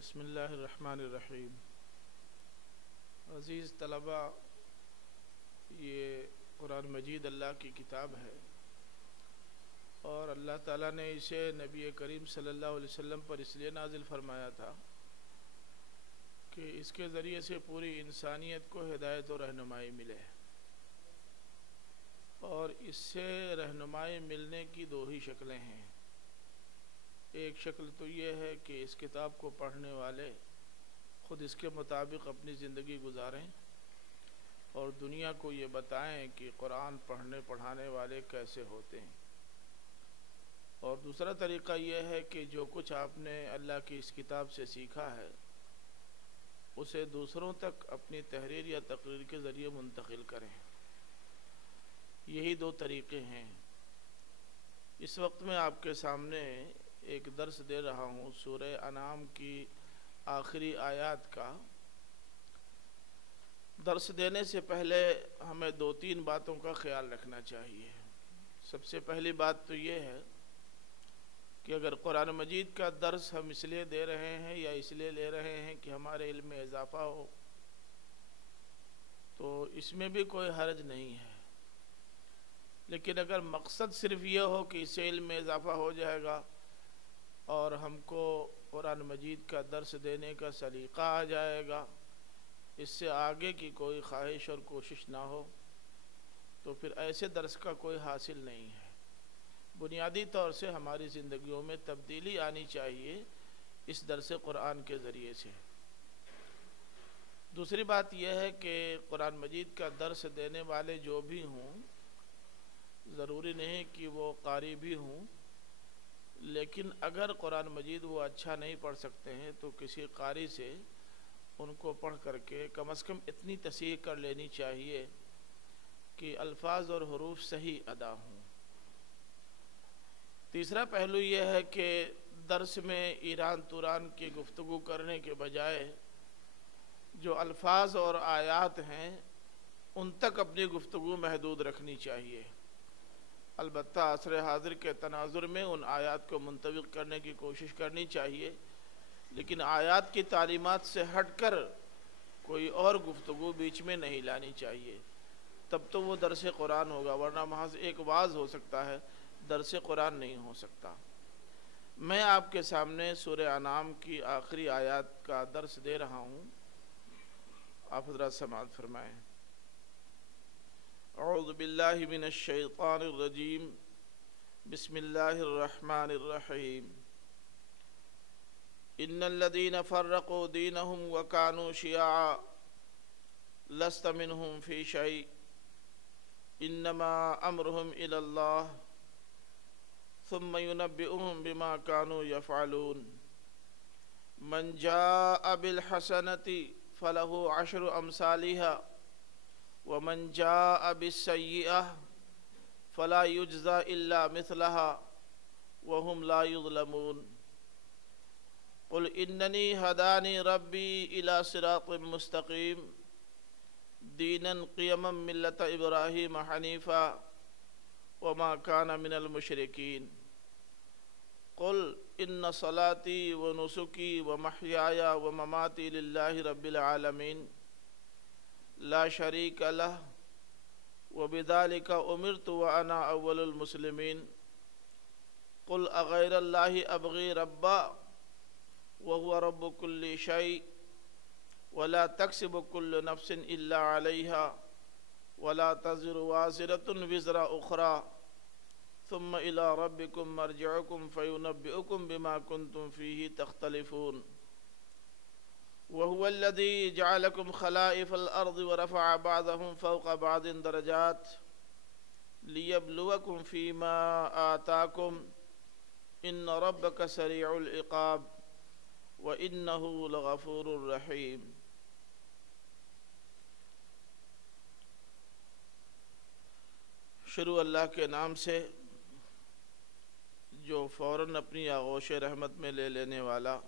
بسم اللہ الرحمن الرحیم۔ عزیز طلباء، یہ قرآن مجید اللہ کی کتاب ہے اور اللہ تعالیٰ نے اسے نبی کریم صلی اللہ علیہ وسلم پر اس لیے نازل فرمایا تھا کہ اس کے ذریعے سے پوری انسانیت کو ہدایت و رہنمائی ملے، اور اس سے رہنمائی ملنے کی دو ہی شکلیں ہیں۔ ایک شکل تو یہ ہے کہ اس کتاب کو پڑھنے والے خود اس کے مطابق اپنی زندگی گزاریں اور دنیا کو یہ بتائیں کہ قرآن پڑھنے پڑھانے والے کیسے ہوتے ہیں۔ اور دوسرا طریقہ یہ ہے کہ جو کچھ آپ نے اللہ کی اس کتاب سے سیکھا ہے اسے دوسروں تک اپنی تحریر یا تقریر کے ذریعے منتقل کریں۔ یہی دو طریقے ہیں۔ اس وقت میں آپ کے سامنے ایک درس دے رہا ہوں سورہ انعام کی آخری آیات کا۔ درس دینے سے پہلے ہمیں دو تین باتوں کا خیال رکھنا چاہیے۔ سب سے پہلی بات تو یہ ہے کہ اگر قرآن مجید کا درس ہم اس لیے دے رہے ہیں یا اس لیے لے رہے ہیں کہ ہمارے علم میں اضافہ ہو تو اس میں بھی کوئی حرج نہیں ہے، لیکن اگر مقصد صرف یہ ہو کہ اس سے علم میں اضافہ ہو جائے گا اور ہم کو قرآن مجید کا درس دینے کا سلیقہ آ جائے گا، اس سے آگے کی کوئی خواہش اور کوشش نہ ہو، تو پھر ایسے درس کا کوئی حاصل نہیں ہے۔ بنیادی طور سے ہماری زندگیوں میں تبدیلی آنی چاہیے اس درس قرآن کے ذریعے سے۔ دوسری بات یہ ہے کہ قرآن مجید کا درس دینے والے جو بھی ہوں، ضروری نہیں کہ وہ قاری بھی ہوں، لیکن اگر قرآن مجید وہ اچھا نہیں پڑھ سکتے ہیں تو کسی قاری سے ان کو پڑھ کر کے کم از کم اتنی تصحیح کر لینی چاہیے کہ الفاظ اور حروف صحیح ادا ہوں۔ تیسرا پہلو یہ ہے کہ درس میں ایران توران کی گفتگو کرنے کے بجائے جو الفاظ اور آیات ہیں ان تک اپنی گفتگو محدود رکھنی چاہیے۔ البتہ عصر حاضر کے تناظر میں ان آیات کو منطبق کرنے کی کوشش کرنی چاہیے، لیکن آیات کی تعلیمات سے ہٹ کر کوئی اور گفتگو بیچ میں نہیں لانی چاہیے، تب تو وہ درس قرآن ہوگا، ورنہ محض ایک واعظ ہو سکتا ہے، درس قرآن نہیں ہو سکتا۔ میں آپ کے سامنے سورہ انعام کی آخری آیات کا درس دے رہا ہوں، آپ حضرات سماعت فرمائیں۔ اعوذ باللہ من الشیطان الرجیم، بسم اللہ الرحمن الرحیم۔ ان الذین فرقوا دینہم وکانوا شیعا لست منہم فی شیء انما امرہم الی اللہ ثم ينبئهم بما كانوا يفعلون من جاء بالحسنة فله 10 أمثالها ومن جاء بالسيئة فلا يجزى إلا مثلها وهم لا يظلمون قل إنني هداني ربي إلى صراط مستقيم دينا قيما ملة إبراهيم حنيفا وما كان من المشركين قل ان صلاتي ونسكي ومحياي ومماتي لله رب العالمين لا شريك له وبذلك امرت وانا اول المسلمين قل اغير الله ابغي ربا وهو رب كل شيء ولا تكسب كل نفس الا عليها ولا تزر وازرة وزر اخرى ثم إلى ربكم مرجعكم فينبئكم بما كنتم فيه تختلفون وهو الذي جعلكم خلائف الأرض ورفع بعضهم فوق بعض درجات ليبلوكم فيما آتاكم إن ربك سريع العقاب وإنه لغفور رحيم۔ شروع اللہ کے نام سے جو فوراً اپنی آغوش رحمت میں لے لینے والا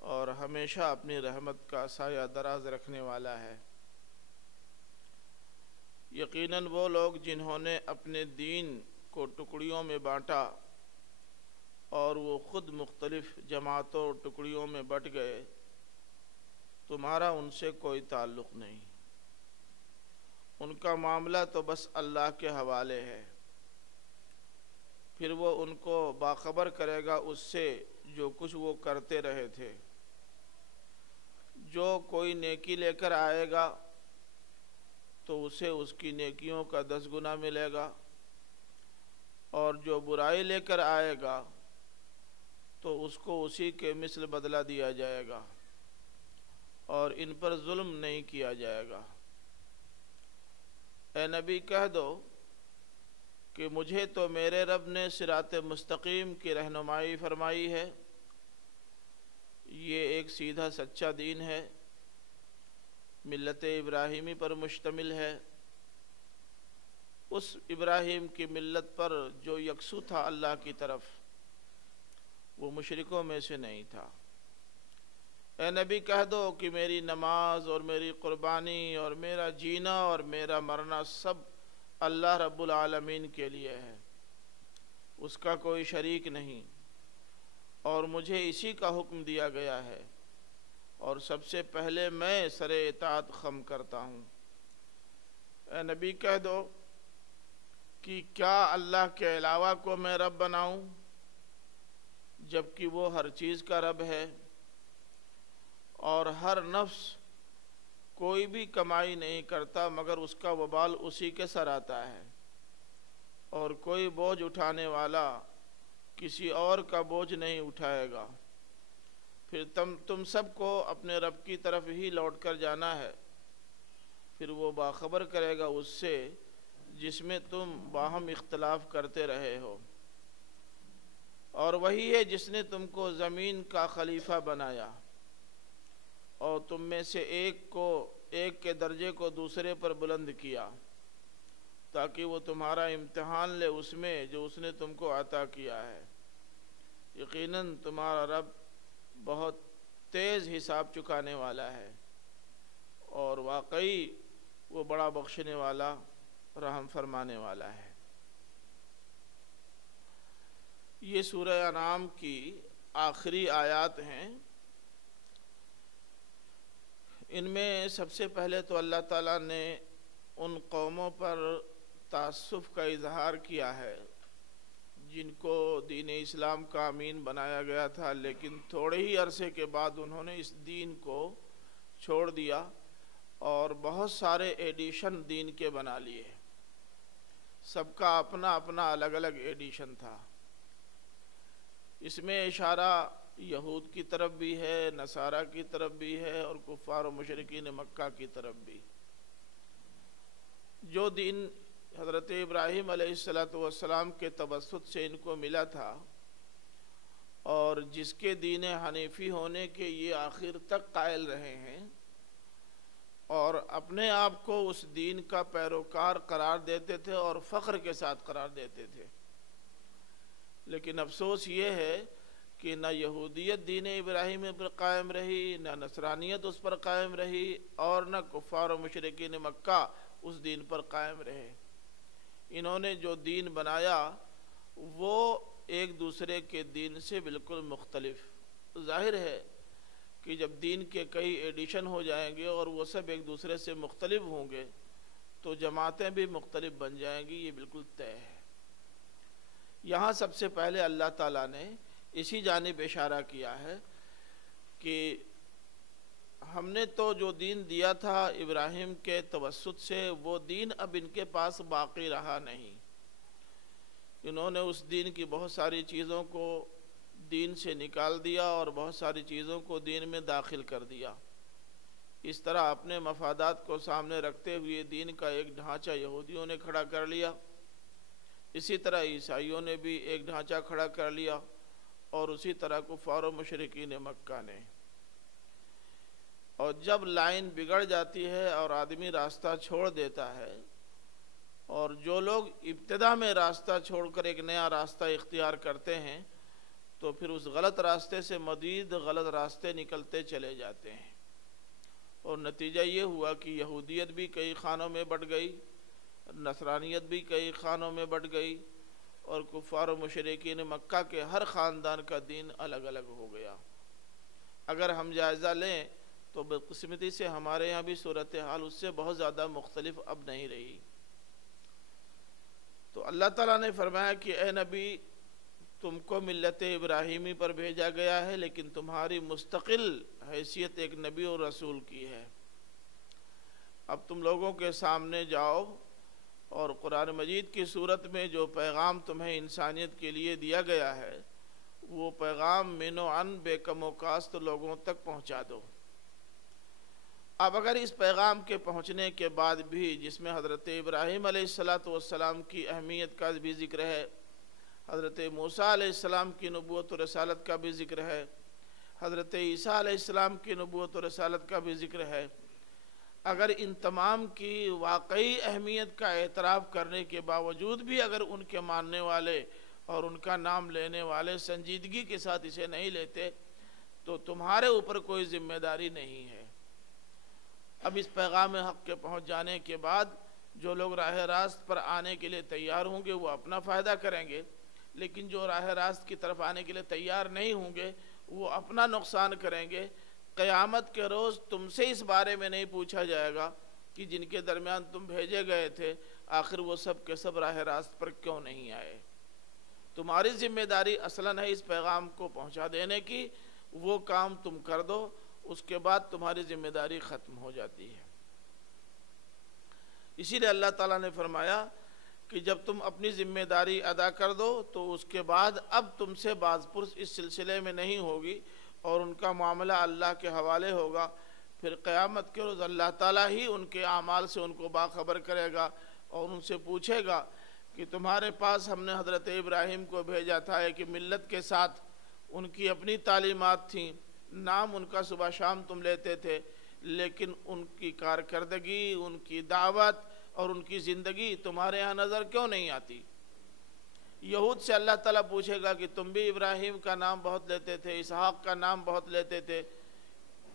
اور ہمیشہ اپنی رحمت کا سایہ دراز رکھنے والا ہے۔ یقیناً وہ لوگ جنہوں نے اپنے دین کو ٹکڑیوں میں بانٹا اور وہ خود مختلف جماعتوں ٹکڑیوں میں بٹ گئے، تمہارا ان سے کوئی تعلق نہیں، ان کا معاملہ تو بس اللہ کے حوالے ہے، پھر وہ ان کو باخبر کرے گا اس سے جو کچھ وہ کرتے رہے تھے۔ جو کوئی نیکی لے کر آئے گا تو اسے اس کی نیکیوں کا 10 گنا ملے گا، اور جو برائی لے کر آئے گا تو اس کو اسی کے مثل بدلہ دیا جائے گا، اور ان پر ظلم نہیں کیا جائے گا۔ اے نبی کہہ دو کہ مجھے تو میرے رب نے صراط مستقیم کی رہنمائی فرمائی ہے، یہ ایک سیدھا سچا دین ہے، ملت ابراہیمی پر مشتمل ہے، اس ابراہیم کی ملت پر جو یکسو تھا اللہ کی طرف، وہ مشرکوں میں سے نہیں تھا۔ اے نبی کہہ دو کہ میری نماز اور میری قربانی اور میرا جینا اور میرا مرنا سب اللہ رب العالمین کے لیے ہے، اس کا کوئی شریک نہیں، اور مجھے اسی کا حکم دیا گیا ہے، اور سب سے پہلے میں سر اطاعت خم کرتا ہوں۔ اے نبی کہہ دو کہ کیا اللہ کے علاوہ کو میں رب بناؤں جبکہ وہ ہر چیز کا رب ہے، اور ہر نفس کوئی بھی کمائی نہیں کرتا مگر اس کا وبال اسی کے سر آتا ہے، اور کوئی بوجھ اٹھانے والا کسی اور کا بوجھ نہیں اٹھائے گا، پھر تم سب کو اپنے رب کی طرف ہی لوٹ کر جانا ہے، پھر وہ باخبر کرے گا اس سے جس میں تم باہم اختلاف کرتے رہے ہو، اور وہی ہے جس نے تم کو زمین کا خلیفہ بنایا اور تم میں سے ایک کے درجے کو دوسرے پر بلند کیا تاکہ وہ تمہارا امتحان لے اس میں جو اس نے تم کو عطا کیا ہے۔ یقیناً تمہارا رب بہت تیز حساب چکانے والا ہے، اور واقعی وہ بڑا بخشنے والا رحم فرمانے والا ہے۔ یہ سورہ انعام کی آخری آیات ہیں۔ ان میں سب سے پہلے تو اللہ تعالیٰ نے ان قوموں پر تعسف کا اظہار کیا ہے جن کو دین اسلام کا امین بنایا گیا تھا، لیکن تھوڑے ہی عرصے کے بعد انہوں نے اس دین کو چھوڑ دیا اور بہت سارے ایڈیشن دین کے بنا لیے، سب کا اپنا اپنا الگ الگ ایڈیشن تھا۔ اس میں اشارہ یہود کی طرف بھی ہے، نصارہ کی طرف بھی ہے، اور کفار و مشرکین مکہ کی طرف بھی۔ جو دین حضرت ابراہیم علیہ السلام کے توسط سے ان کو ملا تھا اور جس کے دین حنیفی ہونے کے یہ آخر تک قائل رہے ہیں اور اپنے آپ کو اس دین کا پیروکار قرار دیتے تھے اور فخر کے ساتھ قرار دیتے تھے، لیکن افسوس یہ ہے کہ نہ یہودیت دین ابراہیم پر قائم رہی، نہ نصرانیت اس پر قائم رہی، اور نہ کفار و مشرکین مکہ اس دین پر قائم رہے۔ انہوں نے جو دین بنایا وہ ایک دوسرے کے دین سے بالکل مختلف۔ ظاہر ہے کہ جب دین کے کئی ایڈیشن ہو جائیں گے اور وہ سب ایک دوسرے سے مختلف ہوں گے تو جماعتیں بھی مختلف بن جائیں گی، یہ بالکل طے ہے۔ یہاں سب سے پہلے اللہ تعالیٰ نے اسی جانب اشارہ کیا ہے کہ ہم نے تو جو دین دیا تھا ابراہیم کے توسط سے وہ دین اب ان کے پاس باقی رہا نہیں۔ انہوں نے اس دین کی بہت ساری چیزوں کو دین سے نکال دیا اور بہت ساری چیزوں کو دین میں داخل کر دیا۔ اس طرح اپنے مفادات کو سامنے رکھتے ہوئے دین کا ایک ڈھانچہ یہودیوں نے کھڑا کر لیا، اسی طرح عیسائیوں نے بھی ایک ڈھانچہ کھڑا کر لیا، اور اسی طرح کفار و مشرکین مکہ نے۔ اور جب لائن بگڑ جاتی ہے اور آدمی راستہ چھوڑ دیتا ہے، اور جو لوگ ابتدا میں راستہ چھوڑ کر ایک نیا راستہ اختیار کرتے ہیں تو پھر اس غلط راستے سے مزید غلط راستے نکلتے چلے جاتے ہیں، اور نتیجہ یہ ہوا کہ یہودیت بھی کئی خانوں میں بٹ گئی، نصرانیت بھی کئی خانوں میں بٹ گئی، اور کفار و مشرکین مکہ کے ہر خاندان کا دین الگ الگ ہو گیا۔ اگر ہم جائزہ لیں تو بدقسمتی سے ہمارے یہاں بھی صورتحال اس سے بہت زیادہ مختلف اب نہیں رہی۔ تو اللہ تعالیٰ نے فرمایا کہ اے نبی، تم کو ملت ابراہیمی پر بھیجا گیا ہے، لیکن تمہاری مستقل حیثیت ایک نبی اور رسول کی ہے۔ اب تم لوگوں کے سامنے جاؤ اور قرآن مجید کی صورت میں جو پیغام تمہیں انسانیت کے لیے دیا گیا ہے وہ پیغام من و عن بے کم و کاست لوگوں تک پہنچا دو۔ اب اگر اس پیغام کے پہنچنے کے بعد بھی، جس میں حضرت ابراہیم علیہ السلام کی اہمیت کا بھی ذکر ہے، حضرت موسیٰ علیہ السلام کی نبوت و رسالت کا بھی ذکر ہے، حضرت عیسیٰ علیہ السلام کی نبوت و رسالت کا بھی ذکر ہے، اگر ان تمام کی واقعی اہمیت کا اعتراف کرنے کے باوجود بھی اگر ان کے ماننے والے اور ان کا نام لینے والے سنجیدگی کے ساتھ اسے نہیں لیتے تو تمہارے اوپر کوئی ذمہ داری نہیں ہے۔ اب اس پیغام حق کے پہنچ جانے کے بعد جو لوگ راہ راست پر آنے کے لیے تیار ہوں گے وہ اپنا فائدہ کریں گے، لیکن جو راہ راست کی طرف آنے کے لیے تیار نہیں ہوں گے وہ اپنا نقصان کریں گے۔ قیامت کے روز تم سے اس بارے میں نہیں پوچھا جائے گا کہ جن کے درمیان تم بھیجے گئے تھے آخر وہ سب کے سب راہ راست پر کیوں نہیں آئے۔ تمہاری ذمہ داری اصلاً ہے اس پیغام کو پہنچا دینے کی، وہ کام تم کر دو، اس کے بعد تمہاری ذمہ داری ختم ہو جاتی ہے۔ اسی لیے اللہ تعالیٰ نے فرمایا کہ جب تم اپنی ذمہ داری ادا کر دو تو اس کے بعد اب تم سے باز پرس اس سلسلے میں نہیں ہوگی اور ان کا معاملہ اللہ کے حوالے ہوگا۔ پھر قیامت کے روز اللہ تعالیٰ ہی ان کے اعمال سے ان کو باخبر کرے گا اور ان سے پوچھے گا کہ تمہارے پاس ہم نے حضرت ابراہیم کو بھیجا تھا ایک ملت کے ساتھ، ان کی اپنی تعلیمات تھیں، نام ان کا صبح شام تم لیتے تھے، لیکن ان کی کارکردگی، ان کی دعوت اور ان کی زندگی تمہارے ہاں نظر کیوں نہیں آتی؟ یہود سے اللہ تعالیٰ پوچھے گا کہ تم بھی ابراہیم کا نام بہت لیتے تھے، اسحاق کا نام بہت لیتے تھے،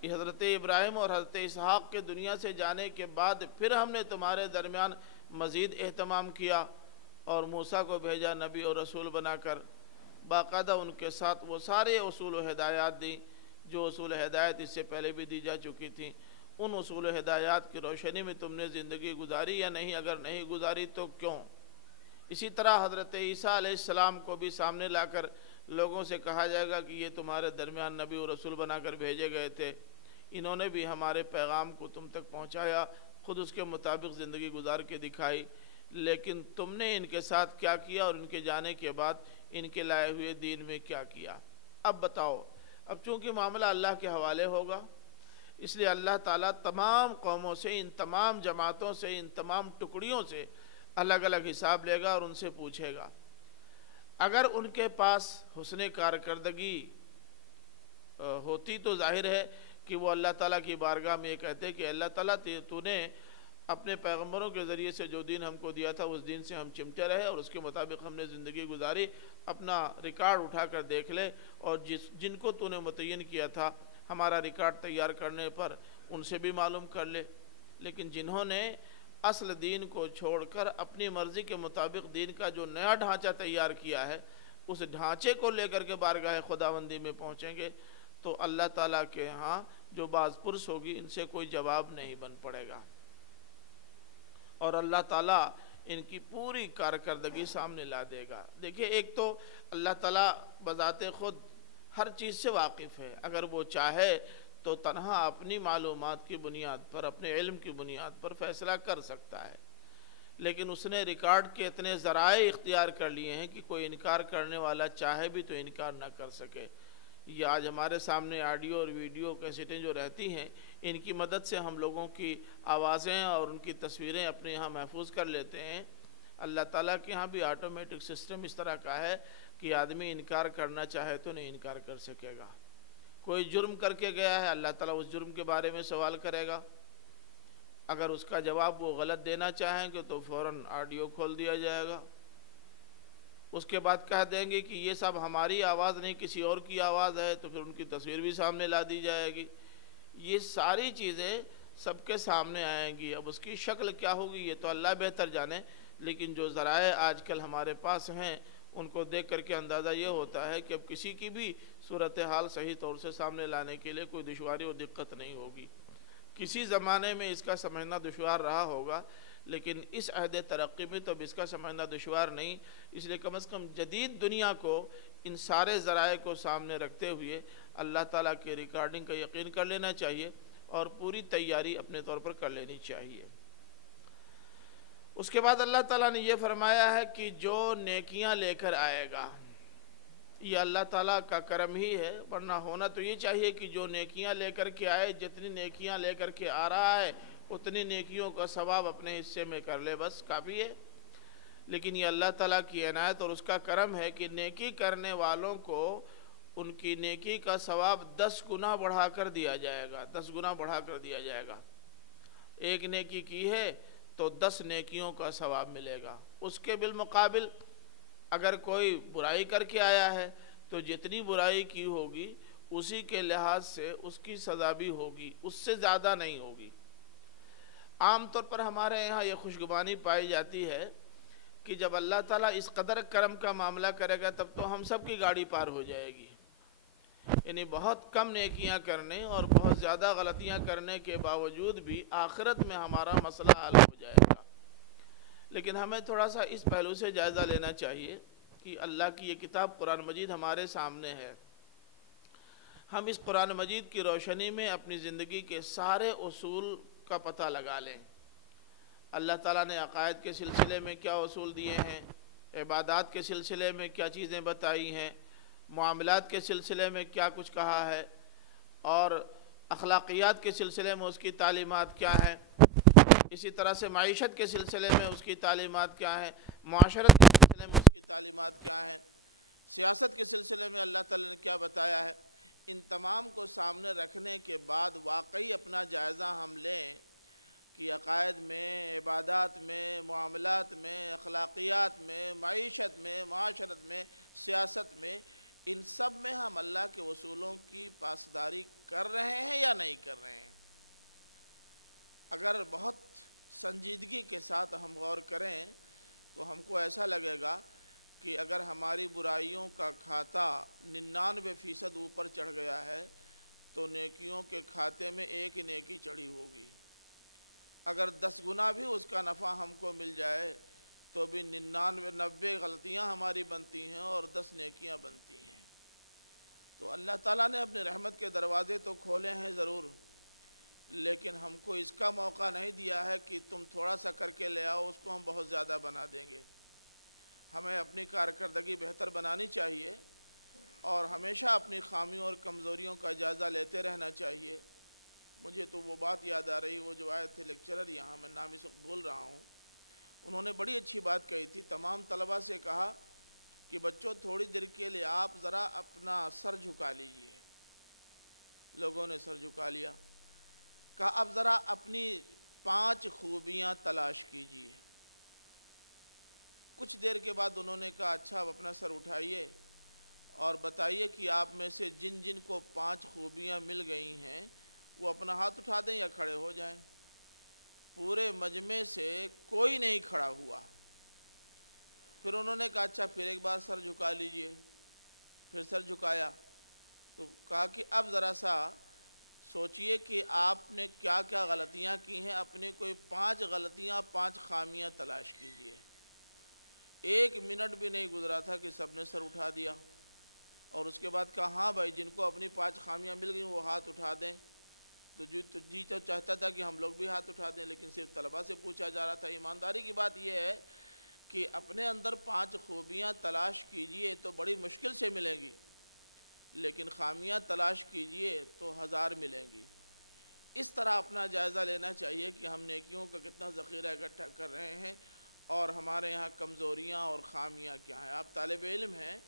حضرت ابراہیم اور حضرت اسحاق کے دنیا سے جانے کے بعد پھر ہم نے تمہارے درمیان مزید اہتمام کیا اور موسیٰ کو بھیجا نبی اور رسول بنا کر، باقاعدہ ان کے ساتھ وہ سارے اصول و ہدایات دیں جو اصول ہدایت اس سے پہلے بھی دی جا چکی تھیں۔ ان اصول و ہدایات کی روشنی میں تم نے زندگی گزاری یا نہیں؟ اگر نہیں گزاری تو کیوں؟ اسی طرح حضرت عیسیٰ علیہ السلام کو بھی سامنے لا کر لوگوں سے کہا جائے گا کہ یہ تمہارے درمیان نبی و رسول بنا کر بھیجے گئے تھے، انہوں نے بھی ہمارے پیغام کو تم تک پہنچایا، خود اس کے مطابق زندگی گزار کے دکھائی، لیکن تم نے ان کے ساتھ کیا کیا اور ان کے جانے کے بعد ان کے لائے ہوئے دین میں کیا کیا؟ اب بتاؤ۔ اب چونکہ معاملہ اللہ کے حوالے ہوگا اس لیے اللہ تعالیٰ تمام قوموں سے، ان تمام جماعتوں سے، ان تمام ٹکڑیوں سے الگ الگ حساب لے گا اور ان سے پوچھے گا۔ اگر ان کے پاس حسن کارکردگی ہوتی تو ظاہر ہے کہ وہ اللہ تعالیٰ کی بارگاہ میں یہ کہتے کہ اللہ تعالیٰ تو نے اپنے پیغمبروں کے ذریعے سے جو دین ہم کو دیا تھا اس دین سے ہم چمٹے رہے اور اس کے مطابق ہم نے زندگی گزاری، اپنا ریکارڈ اٹھا کر دیکھ لے اور جن کو تو نے متعین کیا تھا ہمارا ریکارڈ تیار کرنے پر ان سے بھی معلوم کر لے۔ لیکن جنہوں نے اصل دین کو چھوڑ کر اپنی مرضی کے مطابق دین کا جو نیا ڈھانچہ تیار کیا ہے اس ڈھانچے کو لے کر کے بارگاہ خداوندی میں پہنچیں گے تو اللہ تعالیٰ کے ہاں جو باز پرس ہوگی ان سے کوئی جواب نہیں بن پڑے گا اور اللہ تعالیٰ ان کی پوری کارکردگی سامنے لا دے گا۔ دیکھیے، ایک تو اللہ تعالیٰ بذات خود ہر چیز سے واقف ہے، اگر وہ چاہے تو تنہا اپنی معلومات کی بنیاد پر، اپنے علم کی بنیاد پر فیصلہ کر سکتا ہے، لیکن اس نے ریکارڈ کے اتنے ذرائع اختیار کر لیے ہیں کہ کوئی انکار کرنے والا چاہے بھی تو انکار نہ کر سکے۔ یہ آج ہمارے سامنے آڈیو اور ویڈیو کیسٹیں جو رہتی ہیں ان کی مدد سے ہم لوگوں کی آوازیں اور ان کی تصویریں اپنے یہاں محفوظ کر لیتے ہیں۔ اللہ تعالیٰ کے ہاں بھی آٹومیٹک سسٹم اس طرح کا ہے کہ آدمی انکار کرنا چاہے تو نہیں انکار کر سکے گا۔ کوئی جرم کر کے گیا ہے، اللہ تعالیٰ اس جرم کے بارے میں سوال کرے گا، اگر اس کا جواب وہ غلط دینا چاہیں گے تو فوراً آڈیو کھول دیا جائے گا، اس کے بعد کہہ دیں گے کہ یہ سب ہماری آواز نہیں کسی اور کی آواز ہے تو پھر ان کی تصویر بھی سامنے لا دی جائے گی۔ یہ ساری چیزیں سب کے سامنے آئیں گی۔ اب اس کی شکل کیا ہوگی یہ تو اللہ بہتر جانے، لیکن جو ذرائع آج کل ہمارے پاس ہیں ان کو دیکھ کر کے اندازہ یہ ہوتا ہے کہ اب کسی کی بھی صورتحال صحیح طور سے سامنے لانے کے لیے کوئی دشواری اور دقت نہیں ہوگی۔ کسی زمانے میں اس کا سمجھنا دشوار رہا ہوگا، لیکن اس عہد ترقی میں تو اب اس کا سمجھنا دشوار نہیں، اس لیے کم از کم جدید دنیا کو ان سارے ذرائع کو سامنے رکھتے ہوئے اللہ تعالیٰ کے ریکارڈنگ کا یقین کر لینا چاہیے اور پوری تیاری اپنے طور پر کر لینی چاہیے۔ اس کے بعد اللہ تعالیٰ نے یہ فرمایا ہے کہ جو نیکیاں لے کر آئے گا، یہ اللہ تعالیٰ کا کرم ہی ہے، ورنہ ہونا تو یہ چاہیے کہ جو نیکیاں لے کر کے آئے، جتنی نیکیاں لے کر کے آ رہا ہے اتنی نیکیوں کا ثواب اپنے حصے میں کر لے، بس کافی ہے۔ لیکن یہ اللہ تعالیٰ کی عنایت اور اس کا کرم ہے کہ نیکی کرنے والوں کو ان کی نیکی کا ثواب 10 گنا بڑھا کر دیا جائے گا، 10 گنا بڑھا کر دیا جائے گا۔ ایک نیکی کی ہے تو 10 نیکیوں کا ثواب ملے گا۔ اس کے بالمقابل اگر کوئی برائی کر کے آیا ہے تو جتنی برائی کی ہوگی اسی کے لحاظ سے اس کی سزا بھی ہوگی، اس سے زیادہ نہیں ہوگی۔ عام طور پر ہمارے یہاں یہ خوشگمانی پائی جاتی ہے کہ جب اللہ تعالیٰ اس قدر کرم کا معاملہ کرے گا تب تو ہم سب کی گاڑی پار ہو جائے گی، یعنی بہت کم نیکیاں کرنے اور بہت زیادہ غلطیاں کرنے کے باوجود بھی آخرت میں ہمارا مسئلہ حل ہو جائے گا۔ لیکن ہمیں تھوڑا سا اس پہلو سے جائزہ لینا چاہیے کہ اللہ کی یہ کتاب قرآن مجید ہمارے سامنے ہے، ہم اس قرآن مجید کی روشنی میں اپنی زندگی کے سارے اصول کا پتہ لگا لیں۔ اللہ تعالیٰ نے عقائد کے سلسلے میں کیا اصول دیے ہیں، عبادات کے سلسلے میں کیا چیزیں بتائی ہیں، معاملات کے سلسلے میں کیا کچھ کہا ہے، اور اخلاقیات کے سلسلے میں اس کی تعلیمات کیا ہیں، اسی طرح سے معیشت کے سلسلے میں اس کی تعلیمات کیا ہیں، معاشرت کے سلسلے میں اس کی تعلیمات کیا ہیں، سیاست کے سلسلے میں اللہ تعالیٰ نے کیا بتایا ہے۔ ان تمام کو سامنے رکھنے کے بعد واقعی اپنا جائزہ ہم لیں کہ عقائد میں، عبادات میں، معاملات میں، اخلاقیات میں، معیشت میں، معاشرت میں، سیاست میں، ان سب میں ہم اللہ کے اصولوں کی پاسداری کر رہے ہیں یا نہیں کر رہے ہیں۔ اگر بہت سنجیدگی کے ساتھ ہم غور کریں تو ہم کو ایسا لگے گا کہ اگر ہماری برائیوں کا کھاتا 99% اوپر چڑھ گیا ہے تو نیکیوں کے کھاتے میں ایک نیکی چڑھی ہوگی۔ اگر 10 گنا بھی اس کا نفع ہم کو مل جائے تو بھی 90 غلطیاں ہماری بنتی ہیں اور 10 نیکیاں بنتی ہیں۔ تو اللہ تعالیٰ نے اپنے رحمت کے دروازے تو کھولے ہیں ضرور، لیکن ہم کو اس کا موقع نہیں دیا ہے کہ تم تھوڑا سا کر کے لے آؤ، اس کو ہم بہت زیادہ بنا دیں گے۔ ہمیں اپنی کارکردگی بہتر بنانی چاہیے اور ہمیشہ اپنی خامیوں اور کمزوریوں کا جائزہ لیتے رہنا چاہیے۔ مجھے تو وہ بات یاد آ رہی، وہ جو آئے تھے لیکچرر یہاں، میں نام اس وقت بھول رہا ہوں، انہوں نے بڑی اچھی بات کہی تھی۔ تمام طلباء سے کہا کہ بچوں تھوڑی دیر کے لیے آپ ذرا اپنا سر جھکا لیجئے۔ لوگوں نے سر جھکا لیا۔ کہا اب ذرا اپنی 5 خوبیاں تلاش کیجئے۔ کچھ دیر کے بعد انہوں نے کہا اچھا اب اپنا سر اٹھائیے اور بتائیے کہ آپ میں سے جن جن کو 5 خوبیاں مل گئی ہیں وہ اپنا ہاتھ اٹھا دیں یا کھڑے ہو جائیں۔ پورے مجمع سے کوئی نہیں کھڑا ہوا۔ پھر انہوں نے کہا اچھا پھر ایک بار سر جھکا لیجئے۔ پھر سر جھکایا تو کہا کہ اب ذرا سا سوچئے کہ آپ نے کیا کیا غلطیاں کی ہیں، اپنے کوئی 5 غلطیاں 5 خامیاں تلاش کیجئے۔ 1 منٹ بھی نہیں گزرا تھا کہ سب نے سر اٹھا دیا، اور اس کے بعد کہا ہاں بھائی جن کو اپنی 5 خامیاں مل گئیں وہ ہاتھ اٹھا دیں۔ تو جی تو چاہتا تھا کہ ہم لوگ بھی ہاتھ اٹھا دیں، لیکن صرف طلباء سے پوچھا جا رہا تھا۔ ایمانداری کی بات یہ ہے کہ اپنے اندر 5 خوبیاں تلاش کیجئے تو بڑی مشکل سے ملیں گی، لیکن خامیاں تلاش کیجئے تو 1000 ملیں گی۔ اس طرح اپنا جائزہ لینا چاہیے کہ ہم نیکیوں کا کتنا ذخیرہ اکٹھا کر رہے ہیں اور ہمارے یہاں کمزوریاں اور خامیاں کیا ہیں۔ آپ طالب علم ہیں،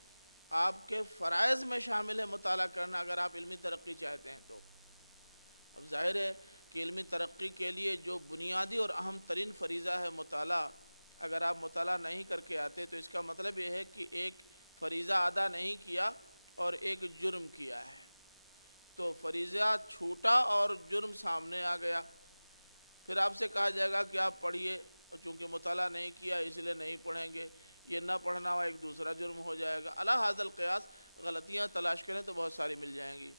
آپ کے فرائض میں شامل ہے مطالعہ کرنا اگر آپ علمی ترقی چاہتے ہیں تو۔ اب ظاہر ہے کہ علمی ترقی کے لیے جو بنیادی اور اہم ترین فریضہ ہے مطالعہ، اگر آپ مطالعہ نہیں کر کے آتے تو اس کا مطلب یہ ہے کہ ایک فریضہ ادا نہیں کیا اور ایک جرم کیا ہے۔ تو فریضہ چھوٹا اور جرم سامنے آ گیا، پھر آپ سے کہا جائے گا کہ آپ پڑھیے، چونکہ مطالعہ نہیں کیا اس لیے نہیں پڑھیں گے، یہ نہ پڑھنا ہوا ایک دوسرا جرم ہو جائے گا۔ علی ھذا القیاس غلطیاں تلاش کریں تو بہت ساری مل جائیں گی۔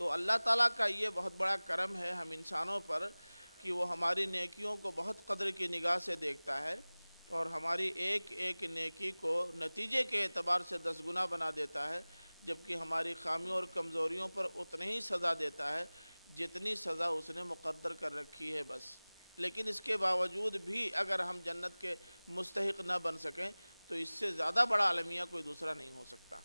تو اللہ تعالیٰ کا یہ بہت بڑا کرم ہے ہم انسانوں پر کہ وہ ہماری نیکیوں کو بہت قدر کی نگاہ سے دیکھتا ہے، اور ہماری ایک ایک نیکی کو نتیجے کے اعتبار سے 10 گنا بنا دیتا ہے، جبکہ ہماری خامیوں اور کمزوریوں پر اتنی ہی سزا دیتا ہے جتنی سزا اس نے مقدر کر رکھی ہے بس۔ لیکن اس کے باوجود بھی اگر ہم جنت کے مستحق نہ بن سکیں تو اس سے زیادہ بڑا المیہ کوئی دوسرا نہیں ہو سکتا۔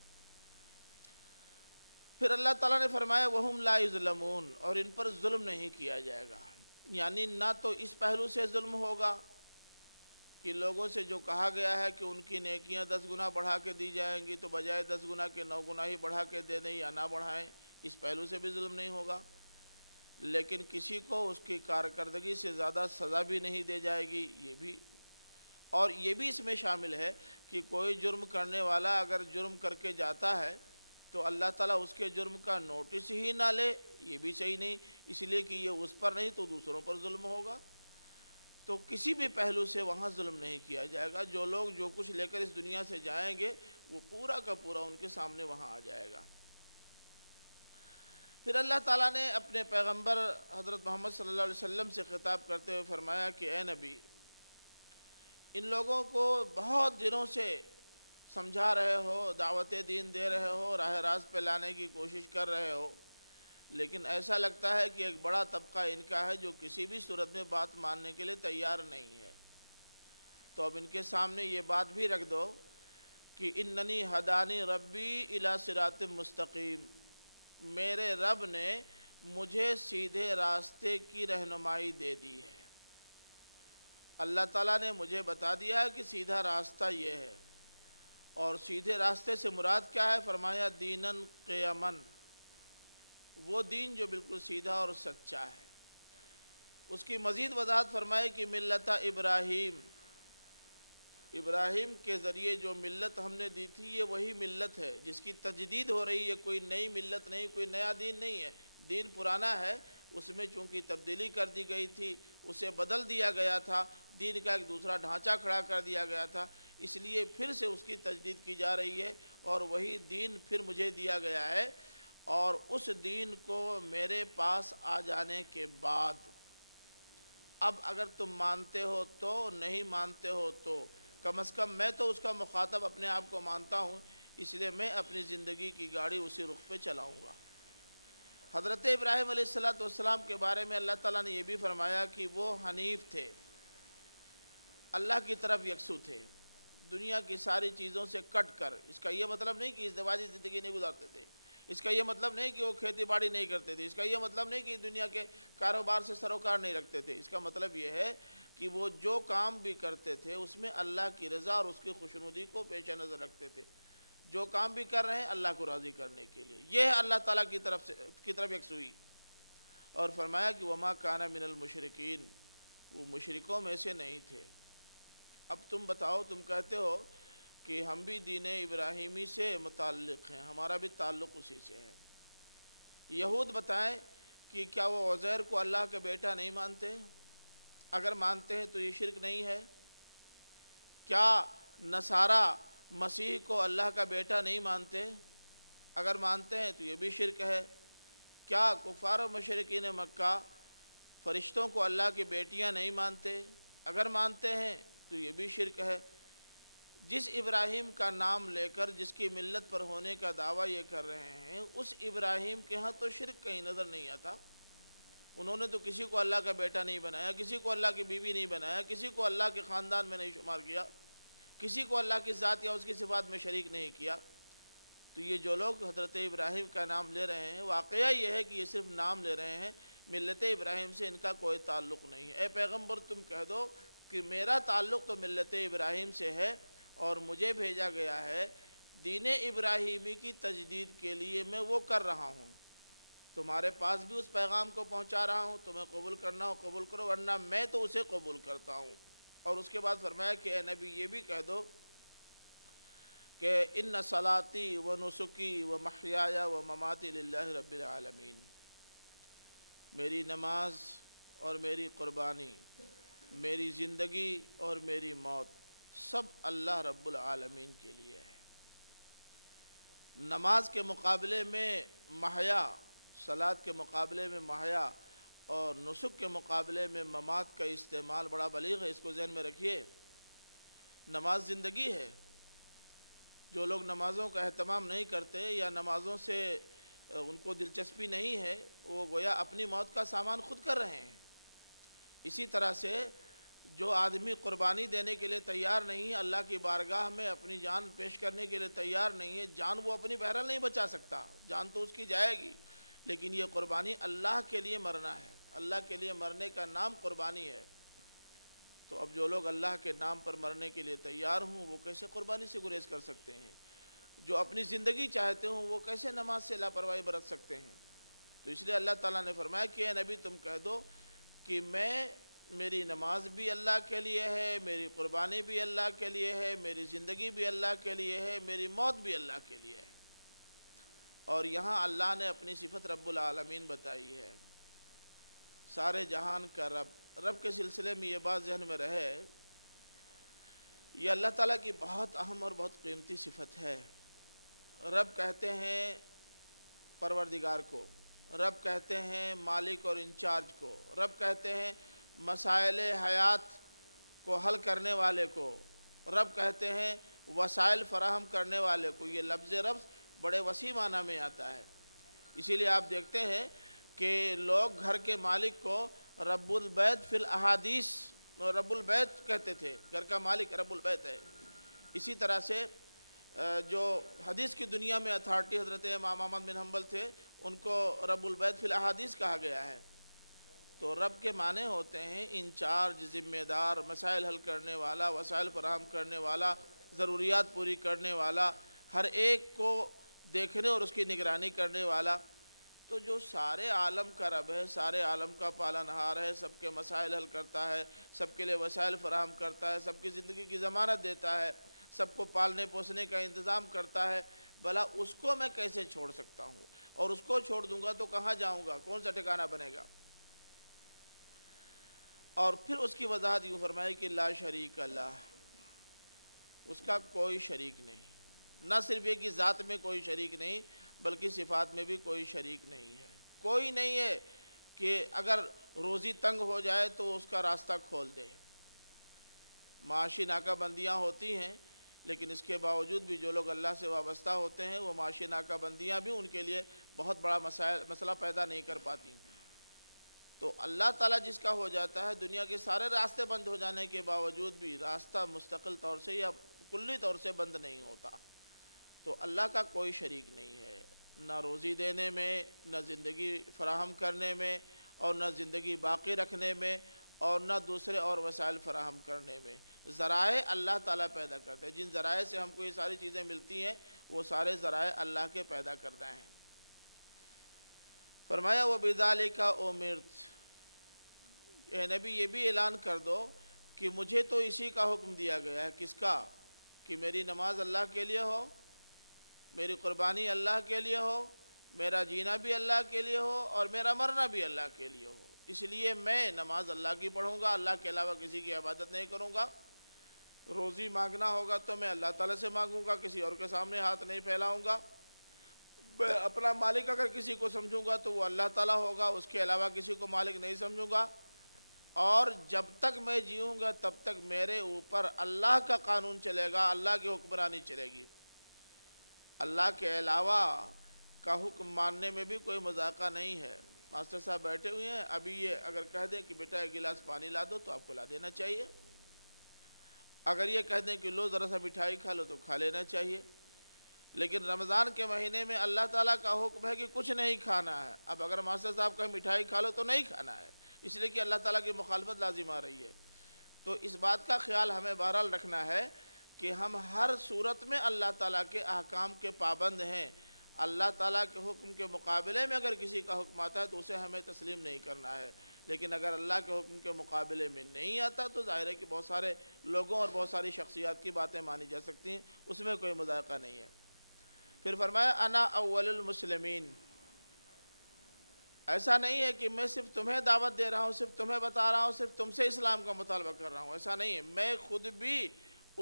پھر اللہ تعالیٰ نے فرمایا وَهُمْ لَا يُظْلَمُونَ، اور ان پر ظلم نہیں کیا جائے گا، یعنی نہ تو اس پہلو سے ظلم ہوگا کہ لوگوں سے جو کہا گیا ہے کہ ان کی نیکیاں 10 گنا بڑھا کے دی جائیں گی تو بجائے 10 گنا کے 9 گنا ہی بڑھا کے دے دیں یا نہ بڑھائیں، اس پہلو سے بھی ظلم نہیں ہوگا۔ لیکن کسی کو اس کی کارکردگی سے زیادہ سزا بھی نہیں دے جائے گی، یہ بھی، اور یہ بھی اس میں شامل ہے کہ کوئی جرم کرنے والا اگر جرم کر کے جاتا ہے تو اللہ تعالیٰ اس کے جرم کا نوٹس ہی نہ لے، یہ بھی صحیح نہیں، اس لیے کہ یہ اس پر نہیں تو دوسروں پر ظلم ہوگا۔ تو کسی بھی پہلو سے وہاں ظلم نہیں کیا جائے گا، جو لوگ جو کچھ لے کر اس دنیا سے جائیں گے وہ پورا کا پورا ان کے سامنے وہاں آ جائے گا۔ پھر اللہ تعالیٰ نے اپنے پیغمبر حضرت محمد صلی اللہ علیہ وسلم سے خطاب کرتے ہوئے فرمایا کہ اے نبی، ان لوگوں کو بہت دنوں سے سمجھا رہے ہو، دعوت دین دے رہے ہو، راہ راست پہ لانے کی کوشش کر رہے ہو، لیکن ایسا لگتا ہے کہ ایک بڑا طبقہ ان کا ہے جو کسی بھی صورت میں بات ماننے کے لیے تیار نہیں ہے۔ تو اب ان کے سامنے یہ بات بھی رکھ دو کہ اننی ہدانی ربی الی صراط مستقیم، میرے رب نے مجھے سیدھے راستے کی رہنمائی دے دی ہے۔ اللہ تعالیٰ نے مجھے بتا دیا ہے کہ سیدھا راستہ یہ ہے، اور سیدھے راستے سے مراد کیا ہے؟ فرمایا دیناً قیماً، وہ دین جو بالکل سیدھا اور سچا ہے۔ اس کی مزید وضاحت فرمائے کہ ملت ابراہیم، ابراہیم کے ذریعے جو ملت ہم نے دی تھی یہ وہی ملت ہے جس کی تجدید ہو رہی ہے، کوئی نئی ملت نہیں، کوئی نیا دین نہیں ہے، دین پرانا ہے، اس میں چونکہ تبدیلی کر دی گئی تھی، اسے بدل دیا گیا تھا، دین کا ایک دوسرا ڈھانچہ کھڑا کر دیا گیا تھا، اس لیے پھر سے اس کی تجدید کی جا رہی ہے، اور وہی دین پھر مجھے دیا گیا ہے۔ اور اس دین کو میرے پاس آ جانے کے بعد اب اگر تم مانتے ہو تو، نہیں مانتے ہو تو، کم از کم میں تو اس کا مخاطب اپنے آپ کو مانتا ہوں، اس لیے میں اپنی زندگی کی گاڑی اسی رخ پہ چلاؤں گا۔ حضرت ابراہیم علیہ السلام کے بارے میں اللہ تعالیٰ نے یہ بھی فرمایا کہ وہ حنیف تھے، اللہ کی طرف یکسو تھے، دنیا کی ساری چیزوں سے کٹ کر۔ اس کا یہ مطلب نہیں کہ ازدواجی زندگی نہیں گزارتے تھے، اس کا یہ مطلب نہیں کہ وہ کھیتی باڑی نہیں کرتے تھے، اس کا یہ مطلب نہیں کہ دنیا کے کاروبار سے سروکار نہیں رکھتے تھے، اس کا مطلب یہ ہے کہ وہ جو کام بھی کرتے تھے اس میں اللہ کی رضا اور اس کی خوشنودی کو پیش نظر رکھتے تھے، جو کام بھی کر رہے ہیں اللہ کو راضی کرنے کے لیے، یہ ہے اللہ تعالیٰ کی طرف یکسوئی۔ اور فرمایا کہ وما کان من المشرکین، وہ مشرکوں میں سے نہیں تھے۔ اب تم بتاؤ، تم کہتے ہو کہ ہم بھی دین ابراہیمی سے متعلق ہیں، ہمارا بھی تعلق اسی سے ہے۔ یہود بتائیں کہ کیا وہ عزیر کو اللہ کا بیٹا نہیں مانتے؟ اگر مانتے ہیں تو یہ شرک نہیں ہے؟ کیا نصارہ مسیح کو اللہ کا بیٹا نہیں مانتے؟ اگر مانتے ہیں تو یہ بھی شرک ہے۔ کیا کفار و مشرکین مکہ فرشتوں کو اللہ کی بیٹیاں نہیں مانتے؟ اگر مانتے ہیں تو یہ بھی شرک ہے۔ جس ابراہیم کا نام لے کر جس کی ملت پر ہونے کا دعویٰ یہ کر رہے ہیں، اس ابراہیم کے ہاں تو شرک کہیں نظر نہیں آتا۔ انہوں نے تو کسی کو اللہ کا بیٹا نہیں بنایا، کسی کو اللہ کی بیوی نہیں بنایا، کسی کو اللہ کے خاندان میں نہیں شمار کیا، کسی کو اللہ کی ذات یا اس کی صفات میں شریک نہیں کیا۔ تو یہ جو لوگ حضرت ابراہیم کا نام لے رہے ہیں، واقعہ یہ ہے کہ یہ صرف نام لے رہے ہیں، ملت ابراہیم سے ان کا کوئی تعلق نہیں ہے۔ اے پیغمبر تم کہہ دو کہ میرا تعلق تو ملت ابراہیم سے ہے، اور مجھے بھیجا گیا ہے دین ابراہیمی کی تجدید کے لیے، میں وہ کر رہا ہوں، تمہارے پاس بھی اس پیغام کو پہنچا رہا ہوں، تمہیں قبول کرنا ہو قبول کرو، ورنہ میں تو اسے قبول کرتا ہوں۔ اور اس کے بعد فرمایا کہ اے نبی یہ بھی کہہ دو کہ ان صلاتی و نسکی و محیایا و مماتی للہ رب العالمین، میری نماز اور میری قربانی، میری زندگی اور میری موت سب اللہ رب العالمین کے لیے ہے۔ نماز کے مقابلے میں محیا، صلاۃ کے مقابلے میں محیا اور نسک کے مقابلے میں ممات کا استعمال بڑا بلیغ ہے، اس کو ذہن میں رکھیے۔ نماز زندگی ہے۔ جو لوگ نمازوں کا اہتمام نہیں کرتے یا نمازوں سے ان کو دلچسپی نہیں ہے، وہ گویا اپنی موت کا سامان خود کر رہے ہیں۔ اسی طرح سے جو آدمی قربانی دینے کے لیے تیار نہیں ہے، اللہ کی بارگاہ میں اپنی جان پیش کرنے کے لیے تیار نہیں ہے، جان وہ اپنی بہرحال نہیں بچا سکتا، جان تو اس کی جائے گی، لیکن یہ قربانی اللہ کے لیے مرنا ہے، اللہ کے لیے مرنے کا نام قربانی ہے۔ تو اب جو لوگ اللہ کے نام پر مرنے کے لیے تیار ہوں، وہ کیسے قربانی سے گریز کر سکتے ہیں؟ جو اپنی زندگی چاہتے ہوں، وہ کیسے نماز سے لاپرواہی برت سکتے ہیں؟ تو اس لیے اللہ تعالیٰ نے فرمایا کہ اے نبی تم کہہ دو کہ میری نماز بھی اللہ کے لیے ہے، میری قربانی بھی اللہ کے لیے ہے، میری زندگی بھی اللہ کے لیے ہے، میری موت بھی اللہ کے لیے ہے۔ اور یہاں اللہ نے اپنی صفت رب العالمین بتائی ہے، سارے جہان کا رب۔ رب کے سلسلے میں یہ بات ذہن میں رہے، یہ اللہ تعالیٰ کی بہت اہم اور بہت قیمتی صفت ہے۔ رب کہتے ہیں پروردگار کو، رب کہتے ہیں مالک اور انچارج کو، رب کہتے ہیں مسائل حیات کو حل کرنے والے کو، رب کہتے ہیں وسائل فراہم کرنے والے کو۔ یہ لفظ رب بڑے وسیع معنی میں آتا ہے۔ اسی لیے آپ دیکھتے ہیں کہ لوگ گھر کے مالک کو رب البیت فی الاحادیث، رب البیت کہتے تھے، گھر کا مالک رب البیت ہے۔ اسی طرح سے جو حدیث کی دنیا میں اتھارٹی حضرت امام احمد بن حنبل تھے، ان کو رب البیت فی الاحادیث کہا گیا ہے۔ تو رب کے معنی ہوتے ہیں انچارج، ذمہ دار، مسائل حل کرنے والا، وسائل فراہم کرنے والا، ضروریات پوری کرنے والا، ہر ایک کو دیکھنے اور اس کی نگرانی کرنے والا۔ تو جو سارے عالم کا رب ہے، سارے عالم کا پالنہار ہے، سب کے مسائل حل کرتا ہے، سب کے لیے وسائل فراہم کرتا ہے، سب کی زندگی کی ضمانت دیتا ہے، سب کو پالنے پوسنے کا انتظام کرتا ہے، بھلا اس کو میں کیسے چھوڑ سکتا ہوں؟ اور اس کو چھوڑ دوں گا تو کہاں جاؤں گا؟ کون سا ٹھکانہ بنے گا؟ اور پھر اس کی وضاحت یوں فرمائی کہ لا شریک اللہ، اس کا کوئی شریک نہیں۔ نہ صرف یہ کہ ذات میں کوئی شریک نہیں، بلکہ صفات میں بھی کوئی شریک نہیں ہے۔ کوئی نہیں ہے کہ اگر روزی تنگ ہو جائے تو اس کا راستہ کھول دے۔ معاشی ناکہ بندیاں ہوتی ہیں، لیکن اس کے باوجود بھی جو لوگ اللہ سے وابستہ ہوتے ہیں، وہ معاشی ناکہ بندیاں بھی ان کے لیے بہت بڑا مسئلہ پیدا نہیں کر پاتی۔ تو اللہ تعالیٰ جس کا ہو جاتا ہے، دنیا کے سارے راستے بند ہو جانے کے باوجود بھی راستہ مستقل طور سے یا کلی طور سے بند نہیں ہوتا۔ تو اللہ کا کوئی شریک نہیں ہے، نہ روزی دینے میں، نہ زندگی فراہم کرنے میں، اور نہ زندگی باقی رکھنے میں، اور نہ دوسرے اور وسائل فراہم کرنے میں۔ ذرائع اللہ تعالیٰ پیدا کرتے ہیں، جن ذرائع سے ہم کو یہ ساری چیزیں ملتی ہیں، وہ سارے ذرائع اللہ کے پیدا کردہ ہیں۔ فرمایا وَبِذَالِكَ أُمِرْتُ، اے نبی یہ بھی اعلان کر دو کہ مجھے تو اسی کا حکم دیا گیا ہے۔ کس کا؟ کہ میری نماز اللہ کے لیے ہو، میری قربانی اللہ کے لیے ہو، میرا جینا بھی اللہ کے لیے ہو، اور میرا مرنا بھی اللہ کے لیے ہو۔ اس لیے میں نماز اللہ کی پڑھوں گا، اللہ کے علاوہ کسی کی عبادت نہیں کروں گا۔ روزی مانگنا ہوگا تو میں اللہ تعالیٰ سے مانگوں گا، کسی اور کے سامنے ہاتھ نہیں پھیلاؤں گا۔ میں اپنا مالک اگر کسی کو سمجھوں گا تو وہ اللہ تعالیٰ ہوگا، اس کے علاوہ کسی کو مالک نہیں سمجھوں گا۔ اور جب تک میں جیوں گا تب تک میرے اوپر اللہ کا قانون چلے گا، اللہ کی حکمرانی چلے گی۔ اللہ کے علاوہ کا حکم ماننے میں بھی کوئی مذاقہ نہیں ہے۔ ماسٹر صاحب بیٹھے ہوئے ہیں، ابھی یہ اگر کہہ دیں کہ بیٹا ایک گلاس پانی لا دو تو آپ کو لا دینا چاہیے۔ اگر یہ کہہ دیں کہ لو ذرا سا مٹھائی کھا لو تو کھا لینا چاہیے۔ لیکن رمضان کے مہینے میں اللہ تعالیٰ کا حکم ہے کہ کچھ نہیں کھانا ہے۔ اب اگر ماسٹر صاحب کہیں مٹھائی کھا لو تو نہیں کھانا ہے، اس لیے کہ اللہ تعالیٰ کی مخالفت لازم آ رہی ہے۔ تو اس بات کا خیال ہمیں بہرحال رکھنا ہے کہ ہم ہر صورت میں اللہ تعالیٰ کے احکام کے پابند ہیں۔ اللہ تعالیٰ کے حکم کے مقابلے میں اگر کسی کا حکم آتا ہے تو اسے ہمیں تسلیم نہیں کرنا ہے، لیکن اگر اللہ کے حکم کے مقابلے میں نہیں آتا تو ظاہر ہے کہ بہت سارے لوگوں اور بہت ساری شخصیات کی باتیں مانی جا سکتی ہیں، اس میں کوئی مذاقہ نہیں ہے۔ پھر فرمایا انا اول المسلمین، ایسا نہیں ہے کہ میں صرف تمہیں دعوت دے رہا ہوں، صرف تمہیں بتا رہا ہوں، صرف تم سے اسلام کا مطالبہ کر رہا ہوں، ایسا نہیں ہے۔ میں خود بھی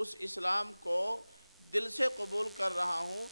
اس اسلام کو دل سے قبول کر رہا ہوں